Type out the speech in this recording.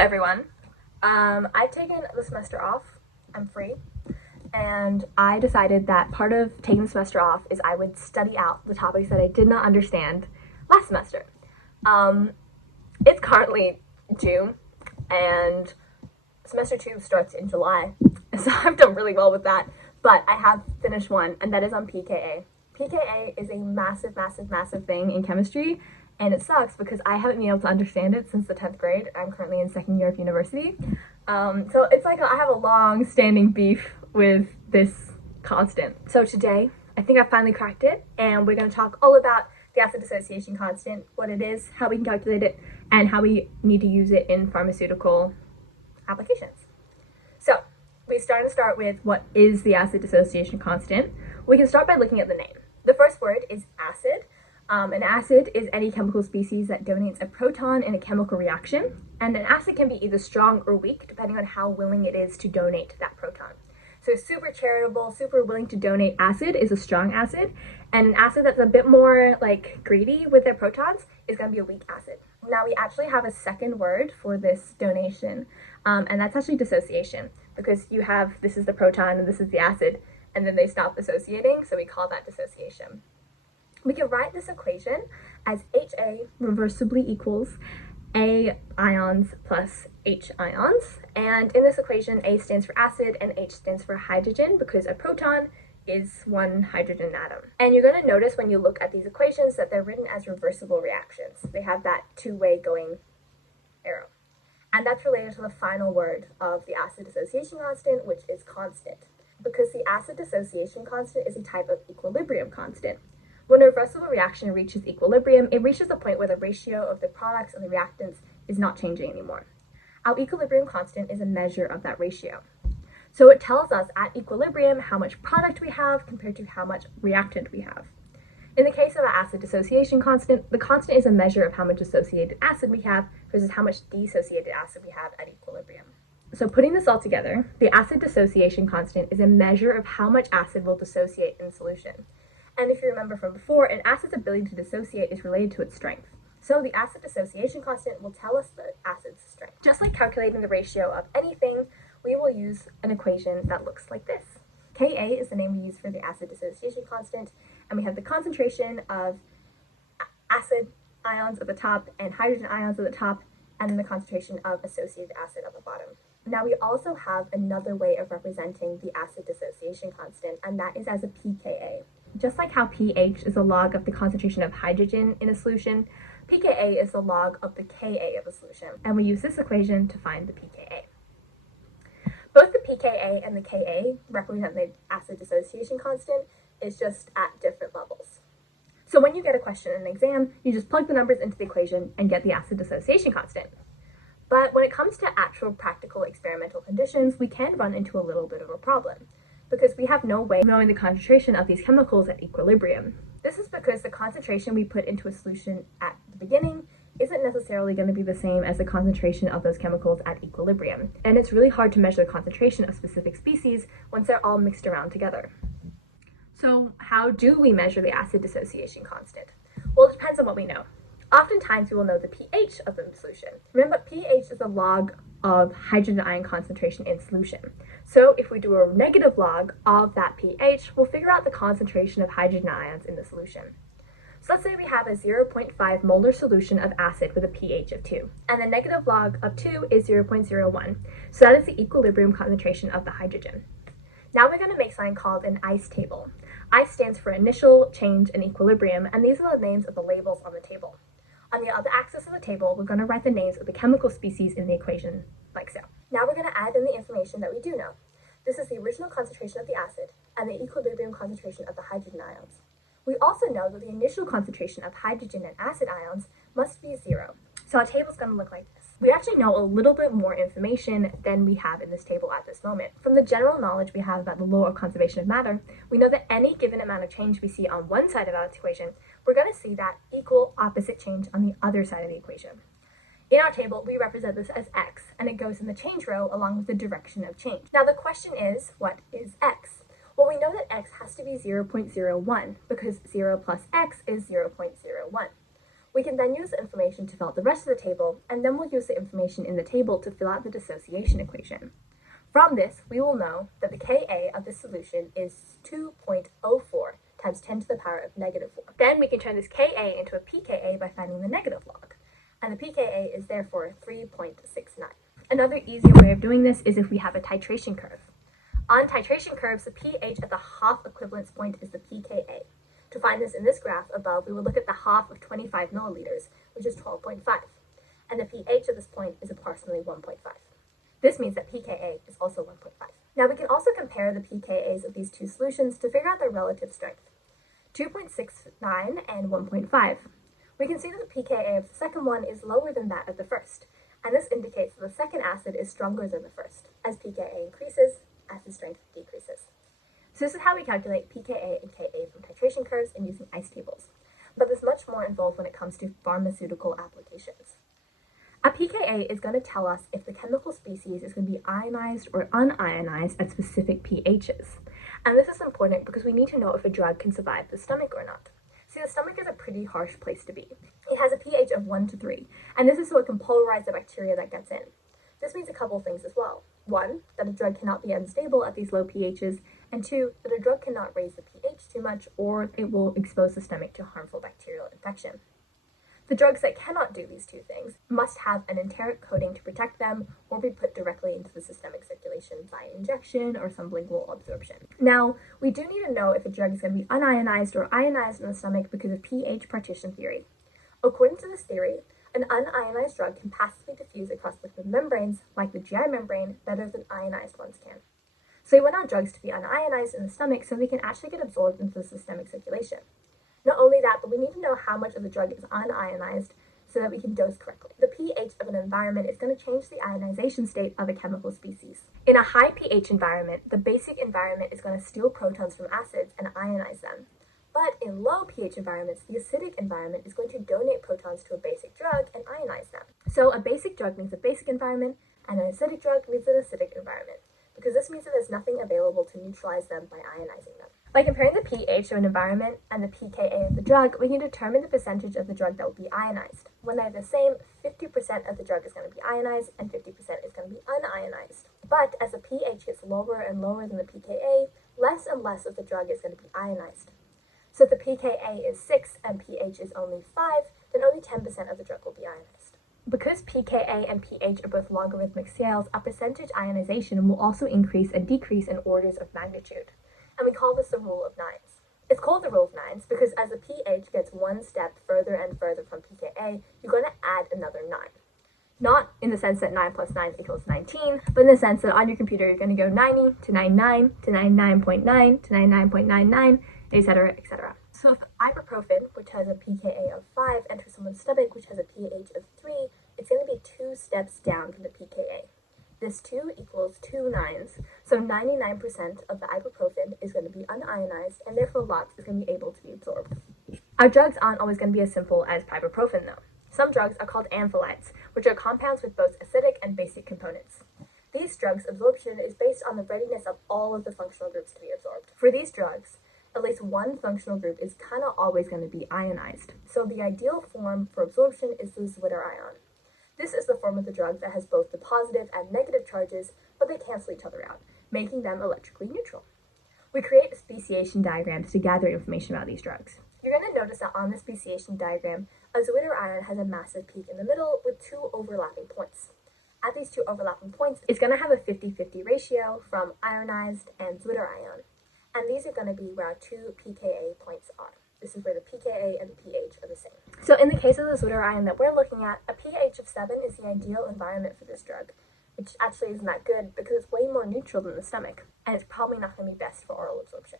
everyone. I've taken the semester off. I'm free. And I decided that part of taking the semester off is I would study out the topics that I did not understand last semester. It's currently June and semester 2 starts in July. So I've done really well with that. But I have finished one, and that is on pKa. pKa is a massive, massive, massive thing in chemistry. And it sucks because I haven't been able to understand it since the 10th grade. I'm currently in second year of university. So it's like I have a long-standing beef with this constant. So today, I think I finally cracked it, and we're going to talk all about the acid dissociation constant, what it is, how we can calculate it, and how we need to use it in pharmaceutical applications. So we start with what is the acid dissociation constant. We can start by looking at the name. The first word is acid. An acid is any chemical species that donates a proton in a chemical reaction, and an acid can be either strong or weak depending on how willing it is to donate that proton. So super charitable, super willing to donate acid is a strong acid, and an acid that's a bit more like greedy with their protons is going to be a weak acid. Now we actually have a second word for this donation, and that's actually dissociation, because you have, this is the proton and this is the acid, and then they stop associating, so we call that dissociation. We can write this equation as HA reversibly equals A ions plus H ions. And in this equation, A stands for acid and H stands for hydrogen, because a proton is one hydrogen atom. And you're going to notice when you look at these equations that they're written as reversible reactions. They have that two-way going arrow. And that's related to the final word of the acid dissociation constant, which is constant, because the acid dissociation constant is a type of equilibrium constant. When a reversible reaction reaches equilibrium, it reaches the point where the ratio of the products and the reactants is not changing anymore. Our equilibrium constant is a measure of that ratio. So it tells us at equilibrium how much product we have compared to how much reactant we have. In the case of our acid dissociation constant, the constant is a measure of how much associated acid we have versus how much dissociated acid we have at equilibrium. So putting this all together, the acid dissociation constant is a measure of how much acid will dissociate in solution. And if you remember from before, an acid's ability to dissociate is related to its strength. So the acid dissociation constant will tell us the acid's strength. Just like calculating the ratio of anything, we will use an equation that looks like this. Ka is the name we use for the acid dissociation constant, and we have the concentration of acid ions at the top and hydrogen ions at the top, and then the concentration of associated acid at the bottom. Now we also have another way of representing the acid dissociation constant, and that is as a pKa. Just like how pH is a log of the concentration of hydrogen in a solution, pKa is the log of the Ka of a solution, and we use this equation to find the pKa. Both the pKa and the Ka represent the acid dissociation constant, it's just at different levels. So when you get a question in an exam, you just plug the numbers into the equation and get the acid dissociation constant. But when it comes to actual practical experimental conditions, we can run into a little bit of a problem, because we have no way of knowing the concentration of these chemicals at equilibrium. This is because the concentration we put into a solution at the beginning isn't necessarily going to be the same as the concentration of those chemicals at equilibrium. And it's really hard to measure the concentration of specific species once they're all mixed around together. So how do we measure the acid dissociation constant? Well, it depends on what we know. Oftentimes we will know the pH of the solution. Remember, pH is a log of hydrogen ion concentration in solution. So if we do a negative log of that pH, we'll figure out the concentration of hydrogen ions in the solution. So let's say we have a 0.5 molar solution of acid with a pH of 2, and the negative log of 2 is 0.01. So that is the equilibrium concentration of the hydrogen. Now we're going to make something called an ICE table. ICE stands for initial, change, and equilibrium, and these are the names of the labels on the table. On the other axis of the table, we're going to write the names of the chemical species in the equation, like so. Now we're going to add in the information that we do know. This is the original concentration of the acid and the equilibrium concentration of the hydrogen ions. We also know that the initial concentration of hydrogen and acid ions must be 0. So our table is going to look like this. We actually know a little bit more information than we have in this table at this moment. From the general knowledge we have about the law of conservation of matter, we know that any given amount of change we see on one side of our equation, we're going to see that equal opposite change on the other side of the equation. In our table, we represent this as x, and it goes in the change row along with the direction of change. Now the question is, what is x? Well, we know that x has to be 0.01, because 0 plus x is 0.01. We can then use the information to fill out the rest of the table, and then we'll use the information in the table to fill out the dissociation equation. From this, we will know that the Ka of this solution is 2.04 times 10 to the power of negative 4. Then we can turn this Ka into a pKa by finding the negative log, and the pKa is therefore 3.69. Another easier way of doing this is if we have a titration curve. On titration curves, the pH at the half equivalence point is the pKa. To find this in this graph above, we would look at the half of 25 milliliters, which is 12.5, and the pH at this point is approximately 1.5. This means that pKa is also 1.5. Now we can also compare the pKa's of these two solutions to figure out their relative strength. 2.69 and 1.5. We can see that the pKa of the second one is lower than that of the first, and this indicates that the second acid is stronger than the first. As pKa increases, acid strength decreases. So this is how we calculate pKa and Ka from titration curves and using ice tables. But there's much more involved when it comes to pharmaceutical applications. A pKa is going to tell us if the chemical species is going to be ionized or unionized at specific pHs. And this is important because we need to know if a drug can survive the stomach or not. See, the stomach is a pretty harsh place to be. It has a pH of 1 to 3, and this is so it can polarize the bacteria that gets in. This means a couple of things as well. 1, that a drug cannot be unstable at these low pHs, and 2, that a drug cannot raise the pH too much or it will expose the stomach to harmful bacterial infection. The drugs that cannot do these two things must have an enteric coating to protect them or be put directly into the systemic circulation by injection or sublingual absorption. Now, we do need to know if a drug is going to be unionized or ionized in the stomach because of pH partition theory. According to this theory, an unionized drug can passively diffuse across liquid membranes, like the GI membrane, better than ionized ones can. So we want our drugs to be unionized in the stomach so they can actually get absorbed into the systemic circulation. Not only that, but we need to know how much of the drug is unionized so that we can dose correctly. The pH of an environment is going to change the ionization state of a chemical species. In a high pH environment, the basic environment is going to steal protons from acids and ionize them. But in low pH environments, the acidic environment is going to donate protons to a basic drug and ionize them. So a basic drug means a basic environment, and an acidic drug means an acidic environment, because this means that there's nothing available to neutralize them by ionizing them. By comparing the pH of an environment and the pKa of the drug, we can determine the percentage of the drug that will be ionized. When they're the same, 50% of the drug is going to be ionized and 50% is going to be unionized. But as the pH gets lower and lower than the pKa, less and less of the drug is going to be ionized. So if the pKa is 6 and pH is only 5, then only 10% of the drug will be ionized. Because pKa and pH are both logarithmic scales, a percentage ionization will also increase and decrease in orders of magnitude. And we call this the rule of nines. It's called the rule of nines because as the pH gets one step further and further from pKa, you're going to add another 9. Not in the sense that 9 plus 9 equals 19, but in the sense that on your computer you're going to go 90 to 99 to 99.9 to 99.99, etc., etc. So if ibuprofen, which has a pKa of 5, enters someone's stomach, which has a pH of 3, it's going to be 2 steps down from the pKa. This 2 equals 2 nines, so 99% of the ibuprofen is going to be unionized, and therefore lots is going to be able to be absorbed. Our drugs aren't always going to be as simple as ibuprofen, though. Some drugs are called amphylites, which are compounds with both acidic and basic components. These drugs' absorption is based on the readiness of all of the functional groups to be absorbed. For these drugs, at least one functional group is kind of always going to be ionized, so the ideal form for absorption is the Zwitter ion. This is the form of the drug that has both the positive and negative charges, but they cancel each other out, making them electrically neutral. We create speciation diagrams to gather information about these drugs. You're going to notice that on the speciation diagram, a Zwitter ion has a massive peak in the middle with 2 overlapping points. At these 2 overlapping points, it's going to have a 50-50 ratio from ionized and Zwitter ion, and these are going to be where our 2 pKa points are. This is where the pKa and the pH are the same. So in the case of the Zwitter ion that we're looking at, a pH of 7 is the ideal environment for this drug, which actually isn't that good because it's way more neutral than the stomach, and it's probably not going to be best for oral absorption.